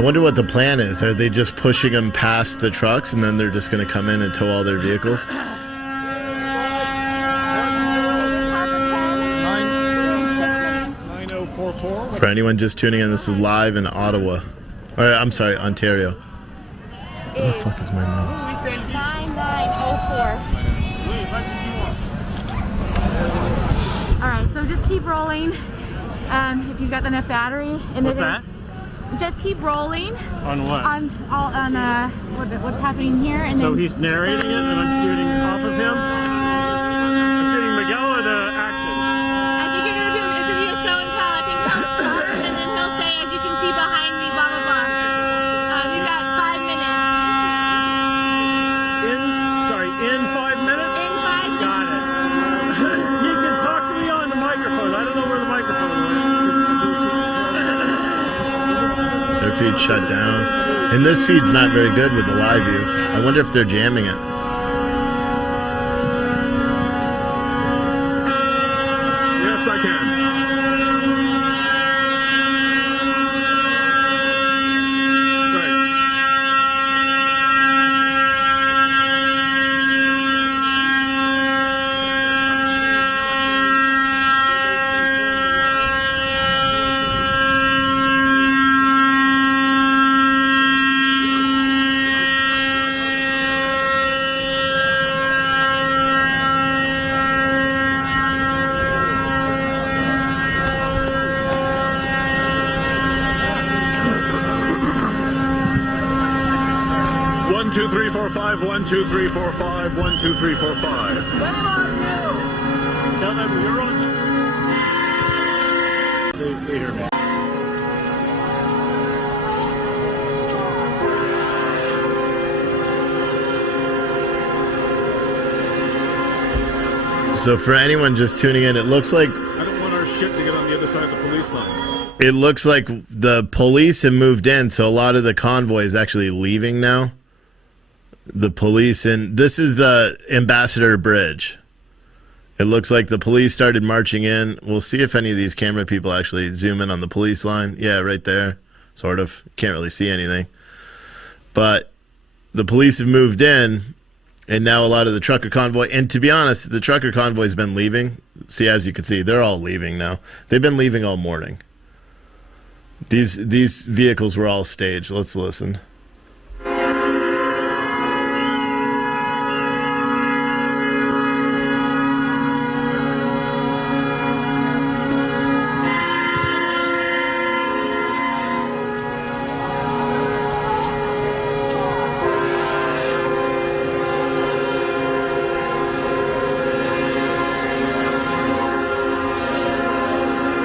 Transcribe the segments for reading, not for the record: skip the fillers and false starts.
I wonder what the plan is. Are they just pushing them past the trucks and then they're just going to come in and tow all their vehicles? For anyone just tuning in, this is live in Ottawa. Or, I'm sorry, Ontario. Where the fuck is my mouse? 9904. Alright, so just keep rolling. If you've got enough battery. And what's that? Just keep rolling. On what? On what's happening here. And so then, he's narrating it and I'm shooting off of him? I'm shooting Miguel or the action? I think you're going to do it's going to be a show and tell. I think he'll start and then he'll say, as you can see behind me, blah, blah, blah. We've got 5 minutes. In 5 minutes? In 5 minutes. Got it. He can talk to me on the microphone. I don't know where the microphone is. Their feed shut down. And this feed's not very good with the live view. I wonder if they're jamming it. Yes, I can. One, two, three, four, five. 1, 2, 3, 4, 5. 1, 2, 3, 4, 5. Tell them you're on. They hear me. So for anyone just tuning in, it looks like... I don't want our shit to get on the other side of the police lines. It looks like the police have moved in, so a lot of the convoy is actually leaving now. The police, and this is the Ambassador Bridge. It looks like the police started marching in. We'll see if any of these camera people actually zoom in on the police line. Yeah, right there, sort of. Can't really see anything. But the police have moved in, and now a lot of the trucker convoy, and to be honest, the trucker convoy's been leaving. See, as you can see, they're all leaving now. They've been leaving all morning. These vehicles were all staged. Let's listen.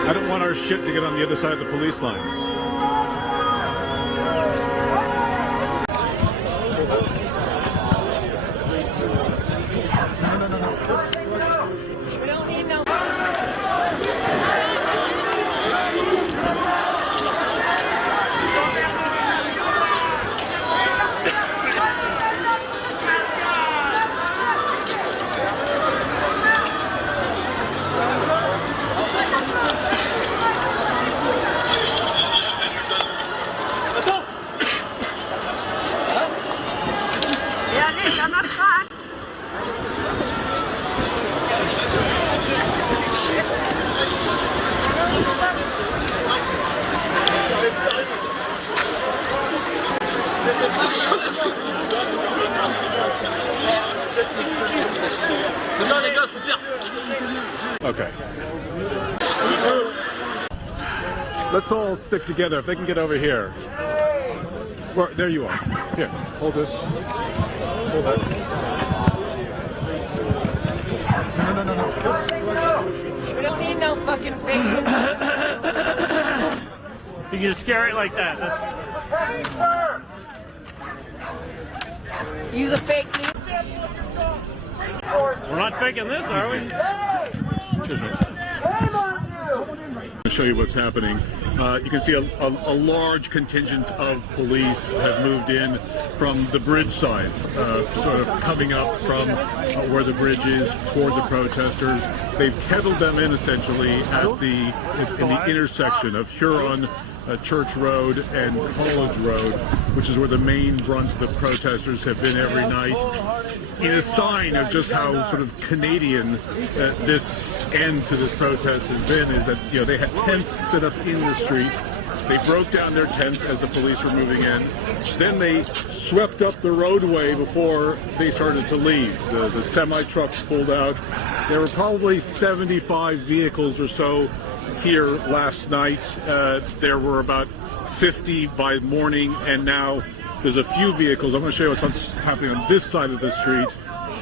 I don't want our shit to get on the other side of the police lines. we don't need no... I'm not fine. Okay. Let's all stick together. If they can get over here. Well, there you are. Here, hold this. Hold that. No. We don't need no fucking fake. You can just scare it like that. You the fake news. We're not faking this, are we? I'll show you what's happening. You can see a large contingent of police have moved in from the bridge side, sort of coming up from where the bridge is toward the protesters. They've kettled them in essentially at in the intersection of Huron Church Road and College Road, which is where the main brunt of the protesters have been every night, in a sign of just how sort of Canadian this end to this protest has been. Is that, you know, they had tents set up in the street. They broke down their tents as the police were moving in. Then they swept up the roadway before they started to leave. The semi-trucks pulled out. There were probably 75 vehicles or so here last night. There were about 50 by morning, and now there's a few vehicles. I'm going to show you what's happening on this side of the street.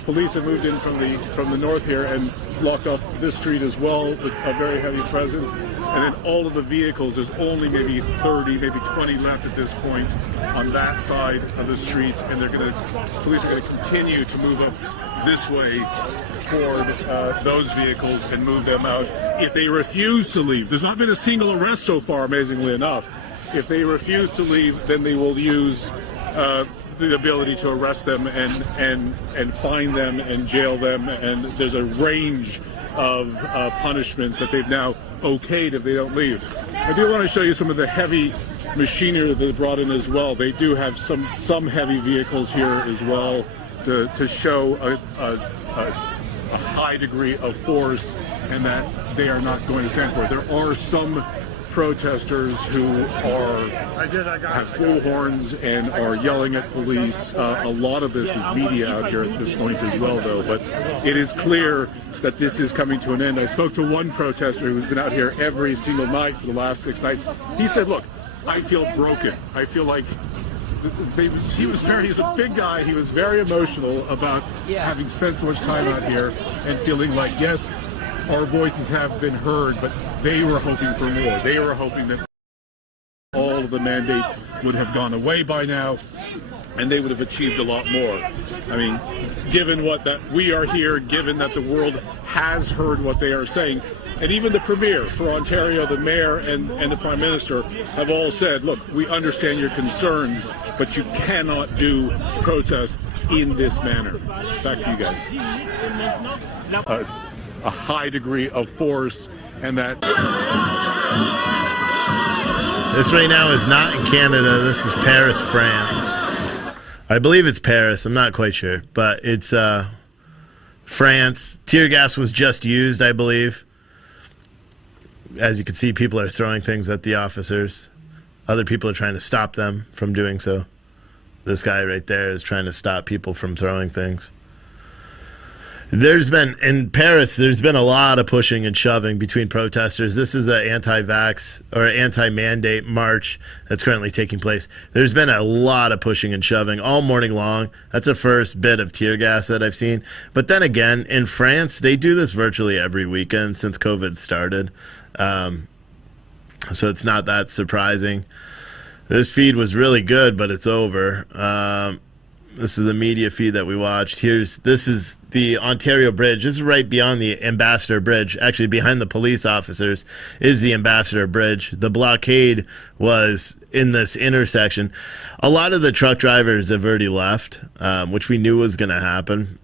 Police have moved in from the north here and blocked off this street as well with a very heavy presence. And then all of the vehicles, there's only maybe 30, maybe 20 left at this point on that side of the street. And police are going to continue to move up this way toward those vehicles and move them out. If they refuse to leave, there's not been a single arrest so far, amazingly enough. If they refuse to leave, then they will use the ability to arrest them and fine them and jail them, and there's a range of punishments that they've now okayed if they don't leave. I do want to show you some of the heavy machinery that they brought in as well. They do have some heavy vehicles here as well to show a high degree of force, and that they are not going to stand for it. There are some protesters who have bullhorns and are yelling at police. A lot of this is media out here at this point as well, though. But it is clear that this is coming to an end. I spoke to one protester who's been out here every single night for the last 6 nights. He said, "Look, I feel broken. I feel like." He's a big guy. He was very emotional about having spent so much time out here and feeling like, yes, our voices have been heard, but they were hoping for more. They were hoping that all of the mandates would have gone away by now, and they would have achieved a lot more. I mean, given that we are here, given that the world has heard what they are saying, and even the Premier for Ontario, the Mayor, and the Prime Minister have all said, look, we understand your concerns, but you cannot do protest in this manner. Back to you guys. A high degree of force, and that this right now is not in Canada. This is Paris, France. I believe it's Paris. I'm not quite sure, but it's France. Tear gas was just used, I believe. As you can see, people are throwing things at the officers. Other people are trying to stop them from doing so. This guy right there is trying to stop people from throwing things. In Paris, there's been a lot of pushing and shoving between protesters. This is the anti-vax or anti-mandate march that's currently taking place. There's been a lot of pushing and shoving all morning long. That's the first bit of tear gas that I've seen. But then again, in France, they do this virtually every weekend since COVID started. So it's not that surprising. This feed was really good, but it's over. This is the media feed that we watched. This is the Ontario Bridge. This is right beyond the Ambassador Bridge. Actually, behind the police officers is the Ambassador Bridge. The blockade was in this intersection. A lot of the truck drivers have already left, which we knew was going to happen.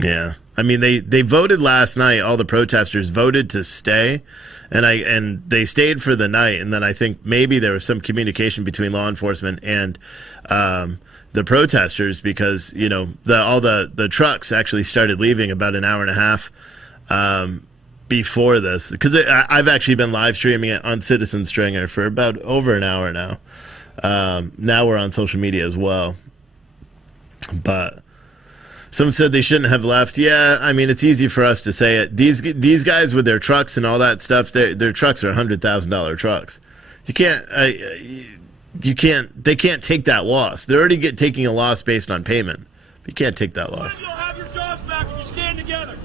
Yeah. I mean, they voted last night. All the protesters voted to stay, and they stayed for the night. And then I think maybe there was some communication between law enforcement and the protesters, because all the trucks actually started leaving about an hour and a half before this. Because I've actually been live streaming it on Citizen Stringer for about over an hour now. Now we're on social media as well, but. Some said they shouldn't have left. Yeah, I mean, it's easy for us to say it. These guys with their trucks and all that stuff, their trucks are $100,000 trucks. They can't take that loss. They're already taking a loss based on payment. You can't take that loss. You'll have your jobs back if you stand together.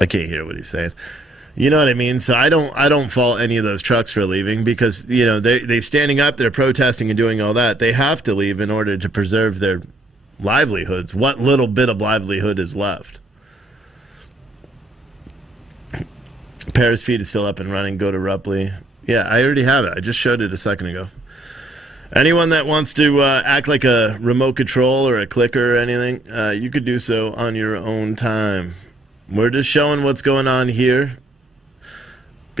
I can't hear what he's saying. You know what I mean? So I don't fault any of those trucks for leaving, because they're standing up, they're protesting and doing all that. They have to leave in order to preserve their livelihoods. What little bit of livelihood is left. Paris feed is still up and running. Go to Rupley. Yeah, I already have it. I just showed it a second ago. Anyone that wants to act like a remote control or a clicker or anything, you could do so on your own time. We're just showing what's going on here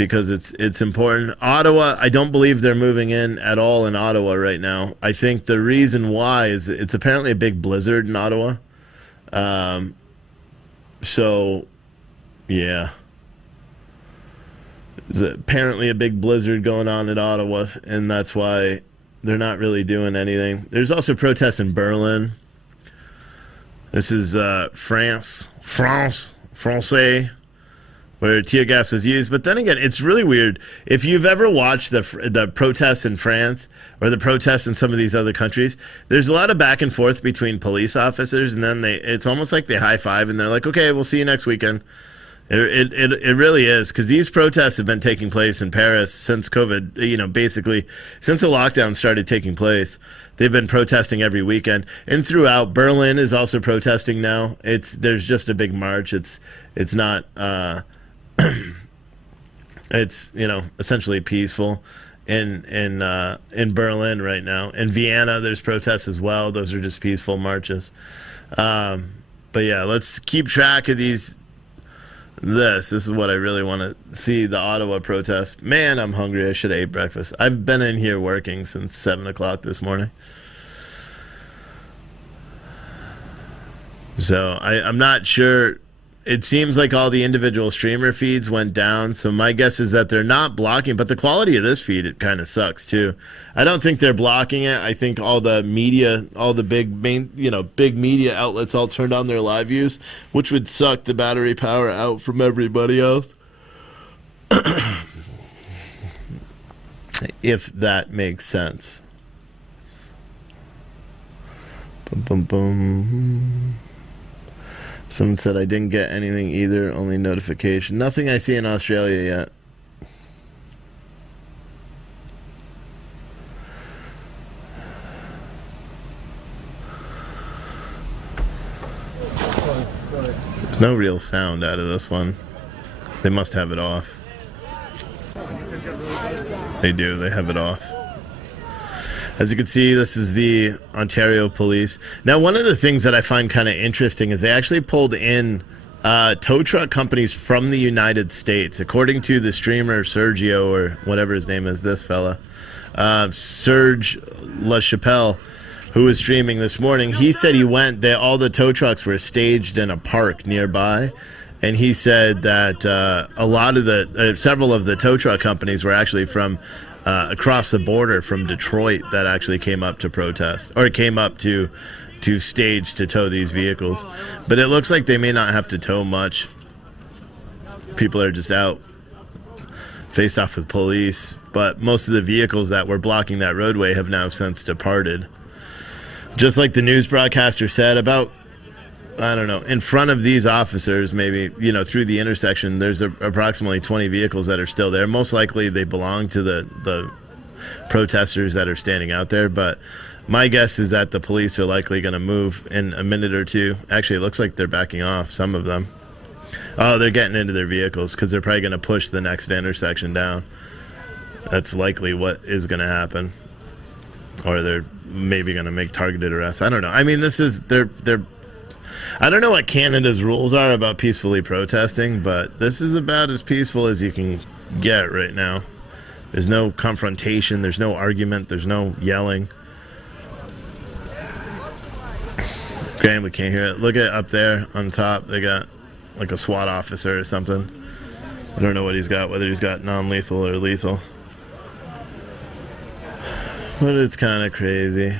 because it's important. Ottawa, I don't believe they're moving in at all in Ottawa right now. I think the reason why is it's apparently a big blizzard in Ottawa. So, yeah. There's apparently a big blizzard going on in Ottawa, and that's why they're not really doing anything. There's also protests in Berlin. This is France, where tear gas was used. But then again, it's really weird. If you've ever watched the protests in France or the protests in some of these other countries, there's a lot of back and forth between police officers, and then it's almost like they high five and they're like, okay, we'll see you next weekend. It really is, because these protests have been taking place in Paris since COVID, basically since the lockdown started taking place. They've been protesting every weekend, and throughout. Berlin is also protesting now. There's just a big march. It's not it's essentially peaceful in Berlin right now. In Vienna there's protests as well. Those are just peaceful marches. But yeah, let's keep track of these. This is what I really want to see, the Ottawa protest. Man, I'm hungry. I should have ate breakfast. I've been in here working since 7 o'clock this morning. So I'm not sure. It seems like all the individual streamer feeds went down. So my guess is that they're not blocking, but the quality of this feed, it kind of sucks too. I don't think they're blocking it. I think all the media, all the big media outlets all turned on their live views, which would suck the battery power out from everybody else. If that makes sense. Boom, boom, boom. Someone said I didn't get anything either, only notification. Nothing I see in Australia yet. There's no real sound out of this one. They must have it off. They do, they have it off. As you can see, this is the Ontario Police. Now, one of the things that I find kind of interesting is they actually pulled in tow truck companies from the United States. According to the streamer Sergio, or whatever his name is, this fella, Serge LaChapelle, who was streaming this morning, he said he went there. All the tow trucks were staged in a park nearby. And he said that a lot of several of the tow truck companies were actually from across the border from Detroit that actually came up to protest, or came up to stage to tow these vehicles. But it looks like they may not have to tow much. People are just out, faced off with police. But most of the vehicles that were blocking that roadway have now since departed. Just like the news broadcaster said, about, I don't know, in front of these officers, maybe, through the intersection, there's approximately 20 vehicles that are still there. Most likely they belong to the protesters that are standing out there. But my guess is that the police are likely going to move in a minute or two. Actually, it looks like they're backing off, some of them. Oh, they're getting into their vehicles because they're probably going to push the next intersection down. That's likely what is going to happen. Or they're maybe going to make targeted arrests. I don't know. I mean, I don't know what Canada's rules are about peacefully protesting, but this is about as peaceful as you can get right now. There's no confrontation, there's no argument, there's no yelling. Graham, we can't hear it. Look at up there on top. They got like a SWAT officer or something. I don't know what he's got, whether he's got non-lethal or lethal. But it's kind of crazy.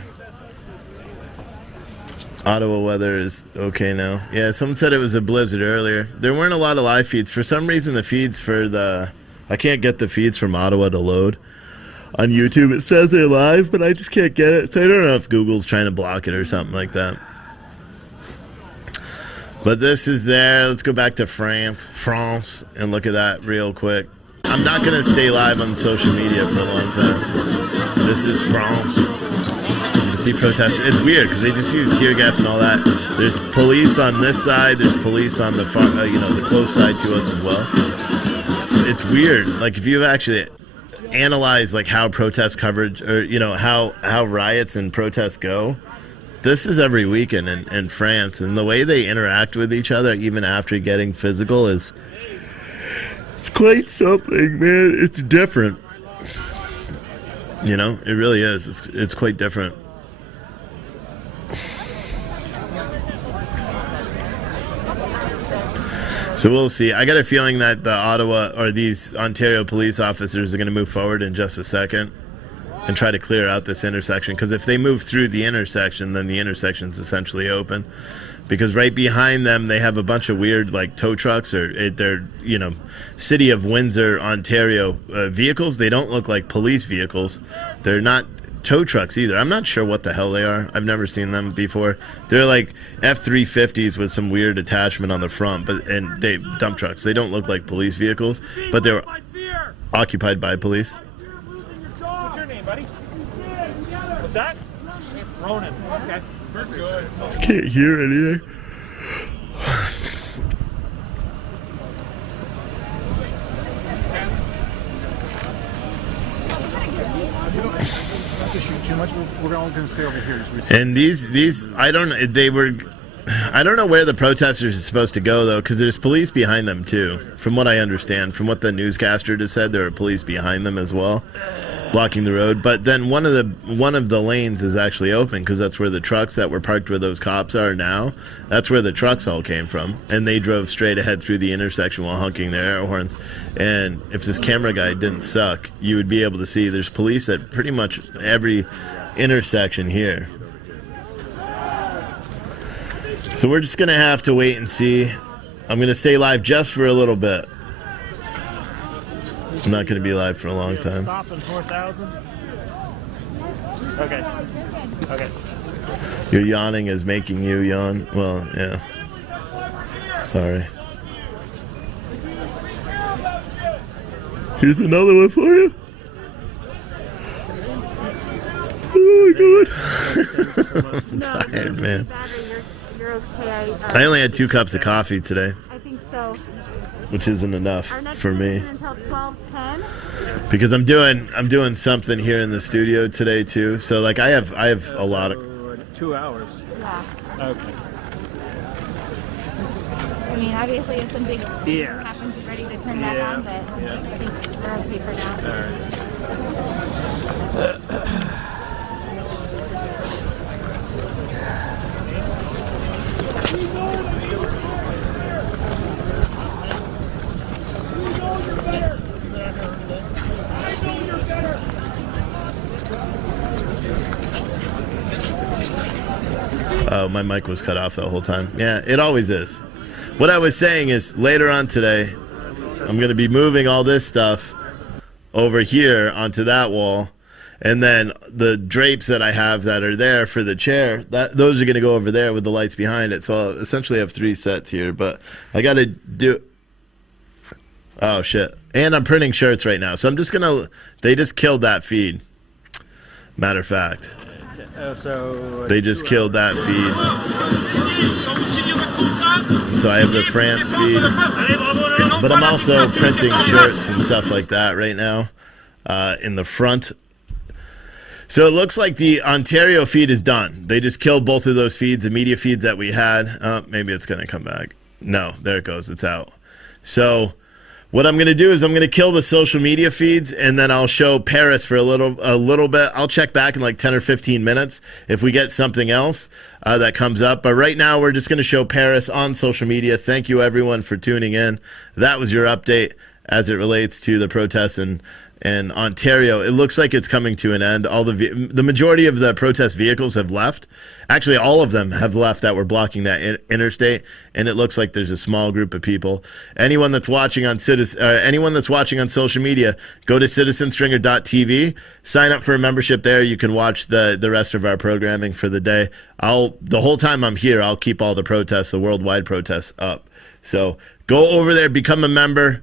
Ottawa weather is okay now. Yeah, someone said it was a blizzard earlier. There weren't a lot of live feeds. For some reason, the feeds I can't get the feeds from Ottawa to load on YouTube. It says they're live, but I just can't get it. So I don't know if Google's trying to block it or something like that. But this is there. Let's go back to France, and look at that real quick. I'm not going to stay live on social media for a long time. This is France. As you can see, protesters. It's weird because they just use tear gas and all that. There's police on this side. There's police on the far, the close side to us as well. It's weird. Like, if you actually analyze like how protest coverage, or how riots and protests go, this is every weekend in France, and the way they interact with each other, even after getting physical, is It's quite something, man. It's different. You know, it really is. It's quite different. So we'll see. I got a feeling that the Ottawa or these Ontario police officers are going to move forward in just a second and try to clear out this intersection. Because if they move through the intersection, then the intersection's essentially open. Because right behind them, they have a bunch of weird, like, tow trucks or they're, you know, City of Windsor, Ontario vehicles. They don't look like police vehicles. They're not tow trucks either. I'm not sure what the hell they are. I've never seen them before. They're like F-350s with some weird attachment on the front, and they dump trucks. They don't look like police vehicles, but they're occupied by police. What's your name, buddy? What's that? Ronan. Okay. We're good. I can't hear anything. Too much. We're all going to stay over here. And these, I don't know where the protesters are supposed to go though, because there's police behind them too. From what I understand, from what the newscaster just said, there are police behind them as well, blocking the road. But then one of the lanes is actually open because that's where the trucks that were parked where those cops are now. That's where the trucks all came from, and they drove straight ahead through the intersection while honking their air horns. And if this camera guy didn't suck, you would be able to see there's police at pretty much every intersection here. So we're just gonna have to wait and see. I'm gonna stay live just for a little bit. I'm not gonna be live for a long time. Stopping 4,000. Okay. Okay. Your yawning is making you yawn. Well, yeah. Sorry. Here's another one for you. Oh my god. I'm tired, man. You're okay. I only had 2 cups of coffee today, I think so. which isn't enough Our next for me. meeting until 12:10. Because I'm doing something here in the studio today too. So like I have a lot of 2 hours. Yeah. Okay. I mean, obviously, if something Yeah. happens, you're ready to turn that on, but I think we're okay for now. All right. Oh, my mic was cut off the whole time. Yeah, it always is. What I was saying is later on today, I'm going to be moving all this stuff over here onto that wall. And then the drapes that I have that are there for the chair, those are going to go over there with the lights behind it. So I'll essentially have 3 sets here. But I got to do... Oh, shit. And I'm printing shirts right now. So I'm just going to... They just killed that feed. Matter of fact. So They just killed that feed. So I have the France feed. But I'm also printing shirts and stuff like that right now in the front. So it looks like the Ontario feed is done. They just killed both of those feeds, the media feeds that we had. Maybe it's going to come back. No, there it goes. It's out. So what I'm going to do is I'm going to kill the social media feeds, and then I'll show Paris for a little bit. I'll check back in like 10 or 15 minutes if we get something else that comes up. But right now we're just going to show Paris on social media. Thank you, everyone, for tuning in. That was your update as it relates to the protests in Ontario. It looks like it's coming to an end. All the majority of the protest vehicles have left. Actually, all of them have left that were blocking that interstate, and it looks like there's a small group of people. Anyone that's watching on social media, go to citizenstringer.tv, sign up for a membership there. You can watch the rest of our programming for the day. The whole time I'm here, I'll keep all the protests, the worldwide protests up. So go over there, become a member.